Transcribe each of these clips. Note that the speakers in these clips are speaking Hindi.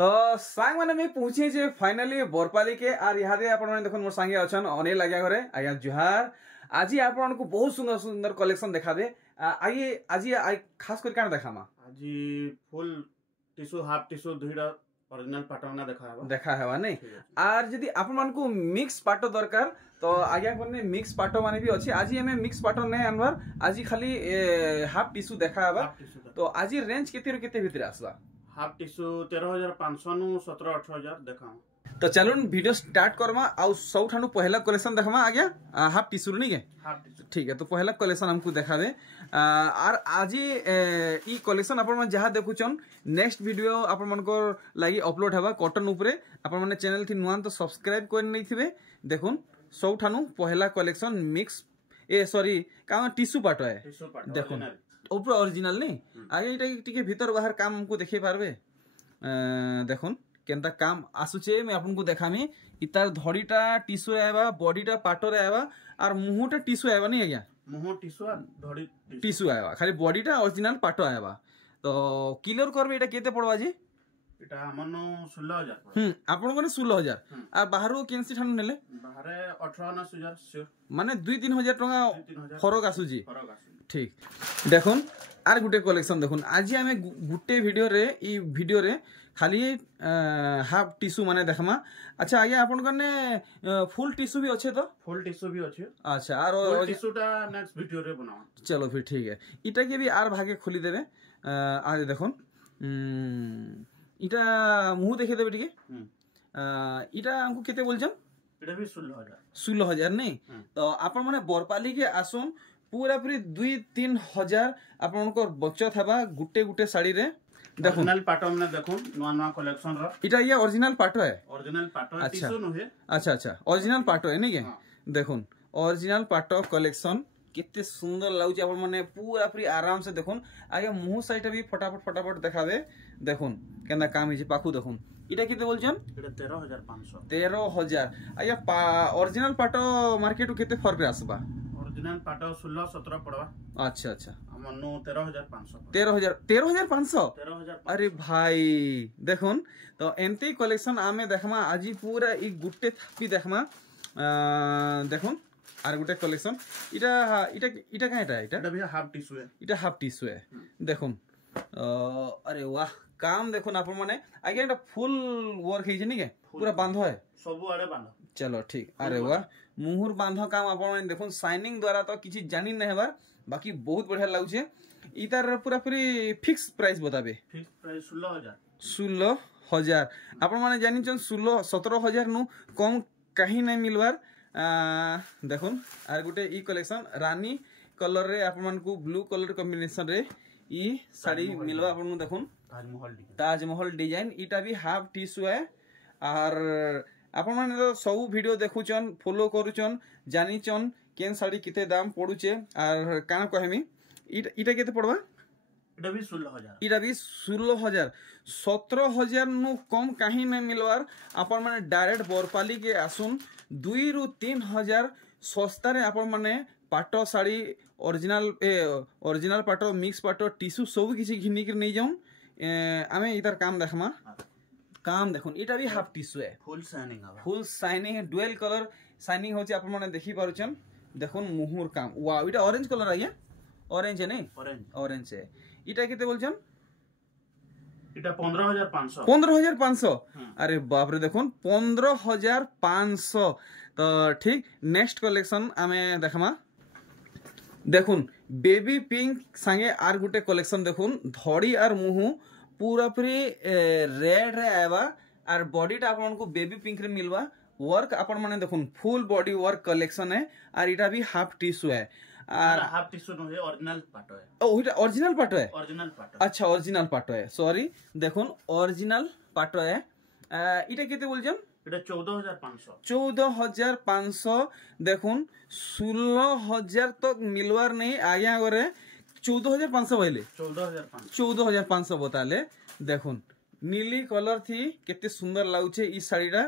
तो सांग माने मैं पूछे जे फाइनली बोरपाली के आर इहादे आपण माने देखन मोर संगे अछन अनिल लाग्या घरे आया जुहार आज आपण को बहुत सुंदर सुंदर कलेक्शन देखा दे आइए आज खास कर कान देखामा आज फुल टिश्यू हाफ टिश्यू दुईटा ओरिजिनल पाटना देखा है नहीं आर यदि आपण मान को मिक्स पाटो दरकार तो आज्ञा करने मिक्स पाटो माने भी अच्छी आज हमें मिक्स पाटो नहीं आनबार आज खाली हाफ टिश्यू देखा हबा तो आज रेंज केते केते भीतर आसबा हाफ टिश्यू 13,500 नु 17-18,000 देखा। तो चलो वीडियो स्टार्ट करमा आउ सबठानु पहला कलेक्शन देखमा आ गया हाफ टिश्यू नहीं के हाफ टिश्यू ठीक है। तो पहला कलेक्शन हमको देखा दे आर आज ई कलेक्शन आपण मन जहा देखुचन नेक्स्ट वीडियो आपण मन को लागि अपलोड हबा कॉटन ऊपरे आपण मन चैनल थी नुआन तो सब्सक्राइब कर नहीं थिबे देखुन सबठानु पहला कलेक्शन मिक्स ए सॉरी का टिश्यू पाटो है देखुन ऊपर ओरिजिनल नहीं आगे इटा टिके भीतर बाहर काम हमको देखे पारबे देखुन केनता काम आसुचे मैं आपन को देखामी इतार धड़ीटा टिश्यू आएबा बॉडीटा पाटो रे आएबा और मुंहटा टिश्यू आएबा नहीं आज्ञा मुंह टिश्यू आ धड़ी टिश्यू आएबा खाली बॉडीटा ओरिजिनल पाटो आएबा तो क्लियर करबे एटा केते पड़वा जी एटा हमनो 16,000 आपन कोने 16,000 आ बाहरो केनसी ठानु नेले बाहरे 18,000 श्योर माने 2-3 हजार टका फरक आसुजी ठीक देखुन आर गुटे कलेक्शन देखुन आज आमे गुटे वीडियो रे ई वीडियो रे खाली हाफ टिश्यू माने देखमा अच्छा आगे आपन कने फुल टिश्यू भी अच्छे तो फुल टिश्यू भी अच्छे अच्छा आर टिश्यूटा नेक्स्ट वीडियो रे बनाओ चलो फिर ठीक है इटा के भी आर भागे खोली देबे आज देखुन इटा मुंह देखे देबे ठीक है इटा हमको केते बोलछन इटा भी 16,000 नहीं तो आपन माने बोरपाली के आसुन पूरा पूरी 2-3 हजार आपन को बचत हबा गुटे गुटे साड़ी रे देखो ओरिजिनल पाटो हमने देखो नवा नवा कलेक्शन रो इटा ये ओरिजिनल पाटो है ओरिजिनल पाटो टिश्यू नु है अच्छा ओरिजिनल पाटो है नहीं के देखुन ओरिजिनल पाटो कलेक्शन कितने सुंदर लाउची आपन माने पूरा पूरी आराम से देखुन आगे मुंह साइड भी फटाफट देखाबे देखुन केना काम हिजे पाखु देखुन इटा किते बोलछन इटा 13,500 13,000 आया ओरिजिनल पाटो मार्केट केते फर्क आसबा ओरिजिनल पाटो 16-17 पड़वा अच्छा हमनो 13,500 13,500 अरे भाई देखुन तो एमती कलेक्शन आमे देखमा आज पूरा ई गुटे थापी देखमा देखुन आर गुटे कलेक्शन इटा इटा इटा का इटा भी हाफ टिश्यू है इटा हाफ टिश्यू है देखुन अरे वाह काम देखुन आपन माने आगे एटा फुल वर्क है नहीं के पूरा बांधो है सब आड़े बांधो चलो ठीक अरे वाह मुहुर बांधो काम आपन माने देखुन साइनिंग द्वारा तो किछि जानि नै हेबार बाकी बहुत बढ़िया लागुचे इतार पूरा पूरी फिक्स प्राइस बताबे फिक्स प्राइस 16,000 आपन माने जानि छन 16-17,000 नु कम कहीं नहीं मिलवार देखुन are Gute E collection Rani colour रे आपन मान को ब्लू कलर कॉम्बिनेशन रे ई साड़ी मिलवा आपन देखुन ताजमहल डिजाइन इटा भी हाफ टिश्यू है और आपन माने तो सब वीडियो देखुचन फॉलो करूचन जानिचन केन साड़ी किते दाम पड़ुचे और काना कहमी इटा केते पड़वा इटा भी 16,000 इटा भी 16,000 17,000 नु कम कहीं नहीं मिलवार आपन माने डायरेक्ट बोरपाली के आसुन 2-3 हजार सस्ता रे आपन माने पाटो साड़ी ओरिजिनल पाटो मिक्स पाटो टिश्यू सब किसी घिनी के नहीं जाऊं आमे इधर काम देखमा काम देखुन इटा भी हाफ टिश्यू है फुल शाइनिंग है डुअल कलर शाइनिंग होची आपन माने देखि पारुचन देखुन मुहुर काम वाओ इटा ऑरेंज कलर आ गया ऑरेंज है नहीं ऑरेंज है इटा केते बोलछन इटा 15,500 15,500 अरे बाप रे देखुन 15,500 तो ठीक नेक्स्ट कलेक्शन आमे देखमा देखुन बेबी पिंक संगे आर गुटे कलेक्शन देखुन धड़ी आर मुंह पूरा पूरी रेड रे आएबा आर बॉडीटा आपन को बेबी पिंक रे मिलवा वर्क आपन माने देखुन फुल बॉडी वर्क कलेक्शन है और इटा भी हाफ टिश्यू है हाफ टिश्यू नो है ओरिजिनल पाटो है ओ इटा ओरिजिनल पाटो है ओरिजिनल पाटो अच्छा ओरिजिनल पाटो है सॉरी देखुन ओरिजिनल पाटो है इटा केते बोलछन इटा 14,500 14,500 देखुन 16,000 तक मिलवार नहीं आया करे 14,500 पहले 14,500 बताले देखुन नीली कलर थी केते सुंदर लाउचे ई साड़ीटा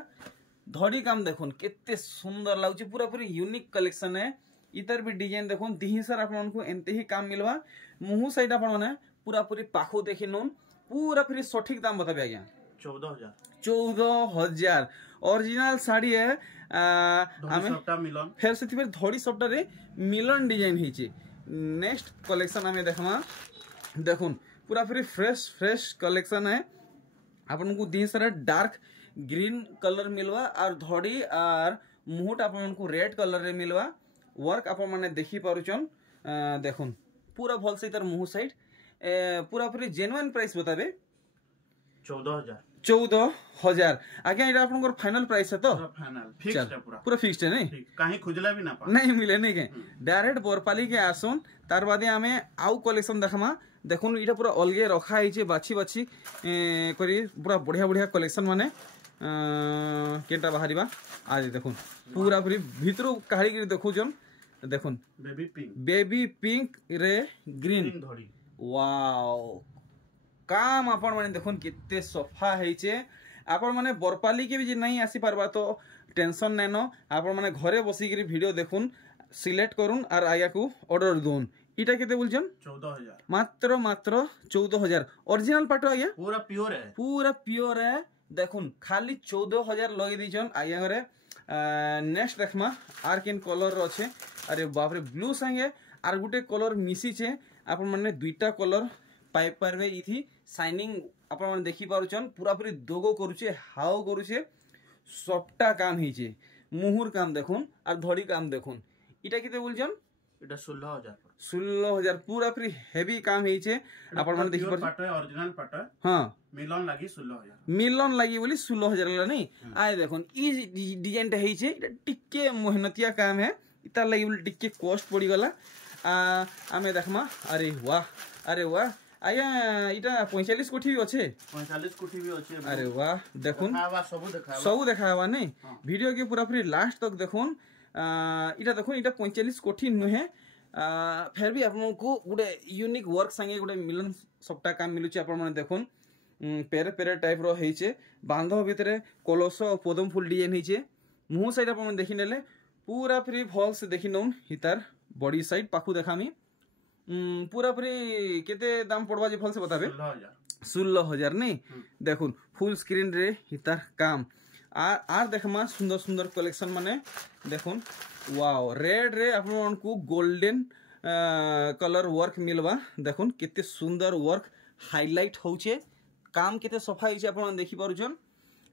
धड़ी काम देखुन केते सुंदर लाउचे पूरा पूरी यूनिक कलेक्शन है इधर भी डिजाइन देखुन दिही सर आपन को एंते ही काम मिलवा मुंह साइड आपन माने पूरा पूरी पाखो देखि नोन पूरा फिर सठिक दाम बताबे आज्ञा 14,000 ओरिजिनल साड़ी है धड़ी सबटा मिलन फिर से धड़ी सबटा रे मिलन डिजाइन हिचे नेक्स्ट कलेक्शन आमे देखमा देखुन पूरा पूरी फ्रेश कलेक्शन है आपन को दिन सारा डार्क ग्रीन कलर मिलवा और धड़ी और मुहट आपन को रेड कलर रे मिलवा वर्क आपन माने देखि पारुचन देखुन पूरा भल से इधर मुह साइड पूरा पूरी जेन्युइन प्राइस बताबे 14,000 आगे ये आपन फाइनल प्राइस है तो फाइनल फिक्स्ड है पूरा फिक्स्ड है नहीं कहीं खुजला भी ना पा नहीं मिले नहीं के डायरेक्ट बोरपाली के आसुन तार बादे आमे आउ कलेक्शन देखमा देखुन इटा पूरा अलगे रखा है बाछी बाछी करी पूरा बढ़िया कलेक्शन माने केटा बाहरिबा आज देखुन पूरा पूरी भीतर काढ़ी के देखुजन देखुन बेबी पिंक रे ग्रीन धड़ी वाओ काम आपण माने देखुन कितने सफा हेचे आपण माने बरपाली के भी जे नहीं आसी पारबा तो टेंशन नै न आपण माने घरे बसी के वीडियो देखुन सिलेक्ट करुन और आया को ऑर्डर दोन इटा केते बोलजन 14,000 मात्र 14,000 ओरिजिनल पाटो आया पूरा प्योर है देखुन खाली 14,000 लगे दीजन आया घरे नेक्स्ट देखमा आर केन कलर अच्छे अरे बाप रे ब्लू संगे आर गुटे कलर मिसी छे आपण माने दुईटा कलर पाई पारबे इथि शाइनिंग आपण माने देखि पारुचन पूरा पूरी दोगो करूचे हाउ करूचे सबटा काम हिचे मुहुर काम देखुन और धड़ी काम देखुन इटा किते बोलजन इटा 16,000 पूरा पूरी हेवी काम हिचे आपण माने देखि पारुचन पाटो ओरिजिनल पाटो हां मिलन लागी 16,000 मिलन लागी बोली 16,000 ला नहीं आए देखुन ई डिजाइन टा हिचे इटा टिके मेहनतिया काम है इता लागी बोली टिके कॉस्ट पड़ी गला आमे देखमा अरे वाह आया इटा 45 कोठी भी अच्छे 45 कोठी भी अच्छे अरे वाह देखुन सब देखावा नहीं वीडियो के पूरा पूरी लास्ट तक देखुन इटा देखुन इटा 45 कोठी नुहे फिर भी आपन को गुडे यूनिक वर्क संगे गुडे मिलन सबटा काम मिलुचे आपन माने देखुन पेरे टाइप रो हेचे बांधव भितरे कलश पदम फूल डिजाइन हेचे मुह साइड आपन देखि नेले पूरा फ्री भल से देखि नउन हितार बॉडी साइड पाखु देखामी पूरा पूरी केते दाम पड़वा जे फल से बताबे 16,000 नहीं देखुन फुल स्क्रीन रे हितार काम आर देखमा सुंदर कलेक्शन माने देखुन वाओ रेड रे आपन को गोल्डन कलर वर्क मिलवा देखुन केते सुंदर वर्क हाईलाइट होचे काम केते सफा हिचे आपन देखि पारुछन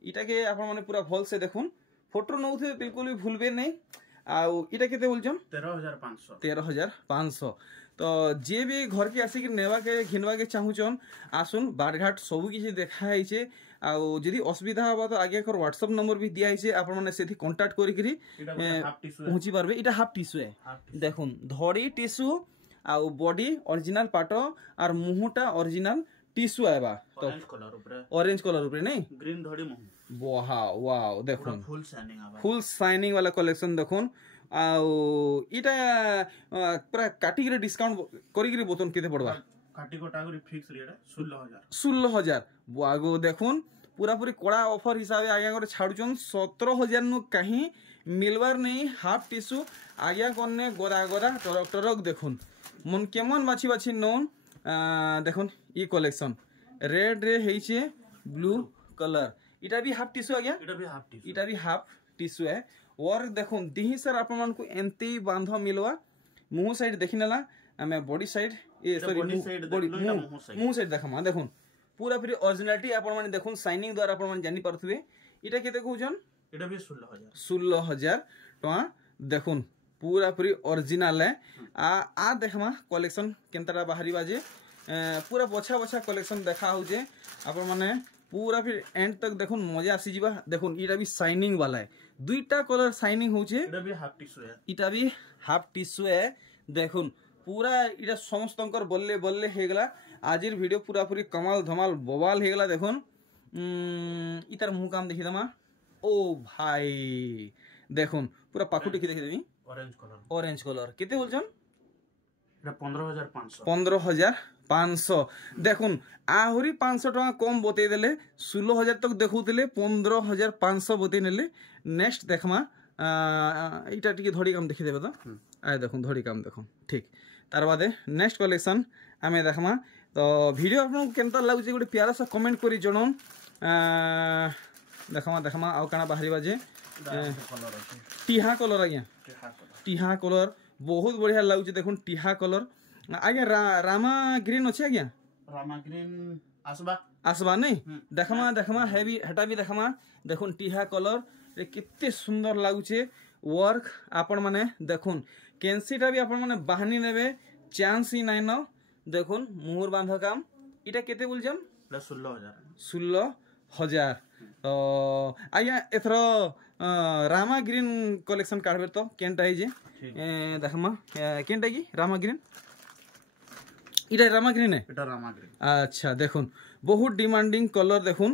इटा के आपन माने पूरा भल से देखुन फोटो नउथे बिल्कुल भी भूलबे नहीं आउ इटा केते बोलछन 13,500 तो जे भी घर के आसिक नेवा के घिनवा के चाहूचन आसुन बारघाट सब किसी देखा है आउ जदी असुविधा हबा तो आगे कर व्हाट्सएप नंबर भी दिया है आपण माने सेठी कांटेक्ट करी करी पहुंची पारबे इटा हाफ टिश्यू है देखुन धड़ी टिश्यू आउ बॉडी ओरिजिनल पाटो और मुहटा ओरिजिनल टिश्यू आबा तो ऑरेंज कलर ऊपर नहीं ग्रीन धड़ी मुह वाओ देखुन फुल शाइनिंग वाला कलेक्शन देखुन आउ इटा पूरा काटी के डिस्काउंट करी के बोतन केते पड़वा काटी कोटा करी फिक्स रेट 16,000 बागो देखुन पूरा पूरी कड़ा ऑफर हिसाब से आगे छाड़ुचन 17,000 नु कहीं मिलवार नहीं हाफ टिश्यू आगे कने गोदा टरक देखुन मन केमन बाछी नोन देखुन ई कलेक्शन रेड रे हेचे ब्लू कलर इटा भी हाफ टिश्यू आगे इटा भी हाफ टिश्यू है और देखुन दिही सर आपन को एंती बांध मिलवा मुंह साइड देखिनेला हमें बॉडी साइड ए सॉरी मुंह साइड देखमा देखुन पूरा पूरी ओरिजिनलिटी आपन माने देखुन शाइनिंग द्वारा आपन माने जानि परथुबे इटा केते कहउजन इटा भी 16,000 टका देखुन पूरा पूरी ओरिजिनल है आ देखमा कलेक्शन केनतारा बाहरी बाजे पूरा बछा कलेक्शन देखा हो जे आपन माने पूरा फिर एंड तक देखुन मजा आसी जीवा देखुन इटा भी शाइनिंग वाला है दुईटा कलर शाइनिंग होचे इटा भी हाफ टिश्यू है देखुन पूरा इटा समस्तंकर बल्ले हेगला आजिर वीडियो पूरा पूरी कमाल धमाल बवाल हेगला देखुन इतार मुंह काम देखि दमा ओ भाई देखुन पूरा पाखुटी देखि देबी ऑरेंज कलर केते बोलछन 15,500 देखुन आहुरी 500 टका कम बतई देले 16,000 तक देखुतिले 15,500 बतई नेले नेक्स्ट देखमा इटा टिके धड़ी काम देखि देबे तो आय देखुन धड़ी काम देखुन ठीक तार बादे नेक्स्ट कलेक्शन आमे देखमा तो वीडियो आपन केनता लागुची गोटे प्यारा सा कमेंट करी जणन देखमा देखमा आउ काना बाहरिबा जे कलर अछि टीहा कलर आज्ञा टिहा कलर टीहा कलर बहुत बढ़िया लाଗୁଛି देखुन टीहा कलर आज्ञा रामा ग्रीन अच्छे आज्ञा रामा ग्रीन आसबा आसबा नहीं देखमा देखमा हेवी हटा भी देखमा देखुन टीहा कलर रे कितने सुंदर लागुचे वर्क आपण माने देखुन कैंसीटा भी आपण माने बाहनी नेबे चांस ही नहीं न देखुन मुहर बांध काम इटा केते बोलजम 16,000 तो आज्ञा एथर रामा ग्रीन कलेक्शन काढबे तो केनटा है जे देखमा केनटा की रामा ग्रीन इटा रामा ग्रीन है এটা রামা গ্রিন अच्छा देखुन बहुत डिमांडिंग कलर देखुन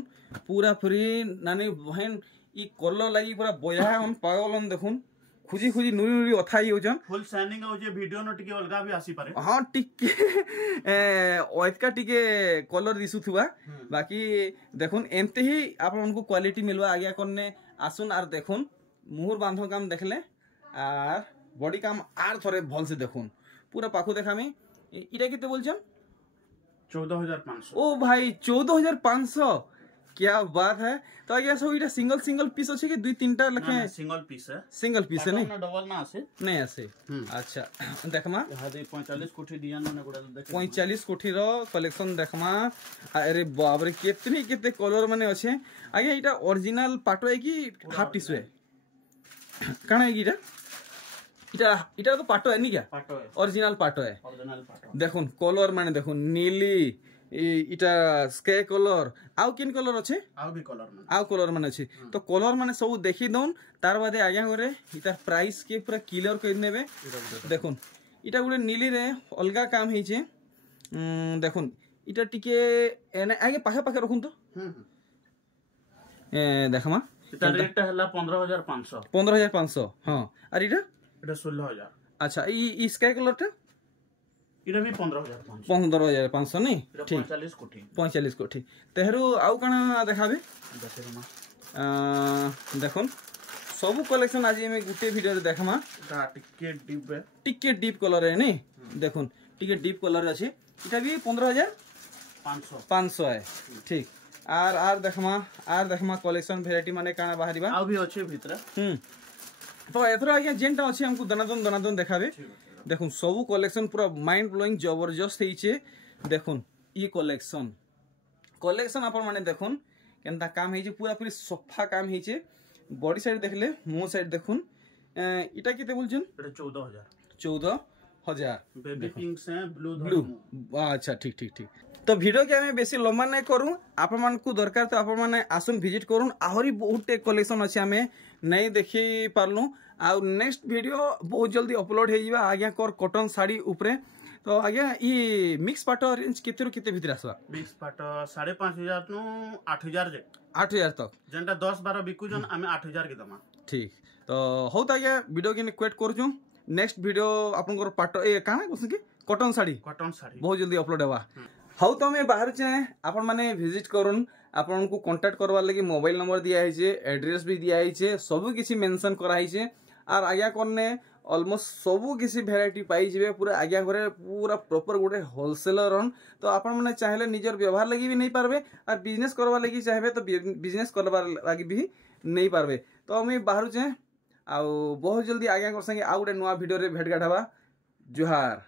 पूरा फ्री नानी बहन ई कलर लगी पूरा बया हम पागल हम देखुन खुजी खुजी नुरी नुरी अथा ही होजन फुल शाइनिंग हो जे वीडियो न टिके अलगा भी आसी पारे हां टिके ओइतका टिके कलर दिसुथुवा बाकी देखुन एमते ही आप उनको क्वालिटी मिलवा आगे करने आसुन आर देखुन मुहर बांधो काम देखले आर बॉडी काम आर थोड़े भल से देखुन पूरा पाखु देखामी इटा कितने बोलछन 14,500 ओ भाई 14,500 क्या बात है तो आगे सब इटा सिंगल सिंगल पीस अच्छे कि दुई तीनटा लखे सिंगल पीस है नहीं डबल ना आसे नहीं आसे अच्छा देखमा यहाँ दे 45 कोठी डिजाइन ने गुडा देख 45 कोठी रो कलेक्शन देखमा अरे बाप रे कितनी कितने कलर माने अच्छे आगे इटा ओरिजिनल पाटो है कि हाफ टिश्यू है काना है कि इटा इटा इटा तो पाटो है नहीं क्या पाटो है ओरिजिनल पाटो है ओरिजिनल पाटो देखुन कलर माने देखुन नीली इटा स्काई कलर आउ किन कलर अच्छे आउ कलर माने अच्छे तो कलर माने सब देखी दउन तार बादे आज्ञा करे इतार प्राइस के पूरा क्लियर कर नेबे देखुन इटा गुडे नीली रे अलगा काम हेचे देखुन इटा टिके एने आगे पाखा पाखा रखुन तो देखमा इटा रेट हला 15,500 हां और इटा 16,000 अच्छा ई स्काई कलर टा इटा भी 15,500 15,500 नहीं ठीक 45 कोठी तेहरू आउ काना देखाबे देखुन सब कलेक्शन आज में गुटे वीडियो रे देखमा टिके डीप कलर है नहीं देखुन टिके डीप कलर अछि इटा भी 15,500 है ठीक आर देखमा कलेक्शन वेराइटी माने काना बाहरिबा आ भी अच्छे भीतर तो एथरो आज्ञा जेनटा अछि हमको दनादन देखाबे देखुन सब कलेक्शन पूरा माइंड ब्लोइंग जबरदस्त हेचे देखुन ई कलेक्शन आपण माने देखुन केनता काम हेचे पूरा पूरी सोफा काम हेचे बॉडी साइड देखले मुंह साइड देखुन इटा किते बोलछन इटा 14,000 बेबी पिंक से ब्लू अच्छा ठीक तो वीडियो के हमें बेसी लंबा नहीं करूं आपण मान को दरकार तो आपण माने आसुन विजिट करूं आहुरी बहुत कलेक्शन अछि हमें नहीं देखि पारलु आ नेक्स्ट वीडियो बहुत जल्दी अपलोड हो जावा आज्ञा कर कॉटन साड़ी ऊपर तो आज्ञा ई मिक्स पाटो रेंज केते केते भीतर आसवा मिक्स पाटो 5,500 नु 8,000 जे 8,000 तक जेंटा 10-12 बिकु जन हमें 8,000 के दमा ठीक तो हो त आज्ञा वीडियो के क्वेट करजु नेक्स्ट वीडियो आपन को पाटो ए काना कोस के कॉटन साड़ी बहुत जल्दी अपलोड होवा हाउ तो मैं बाहर चाहे आपण माने विजिट करूँ आपण को कांटेक्ट करवार लगी मोबाइल नंबर दिया है एड्रेस भी दिया है सब किसी मेंशन करा है आर आज्ञा करने ऑलमोस्ट सब किसी वेराइटी पाई जिवे पूरा आज्ञा करे पूरा प्रॉपर गोटे होलसेलर रन तो आपण माने चाहेले निजर व्यवहार लगी भी नहीं पारबे और बिजनेस करवा लगी चाहे तो बिजनेस करवा लगी भी नहीं पारबे तो मैं बाहर चाहे आ बहुत जल्दी आज्ञा कर संगे आ गोटे नुआ वीडियो रे भेट गाढ़वा जुहार।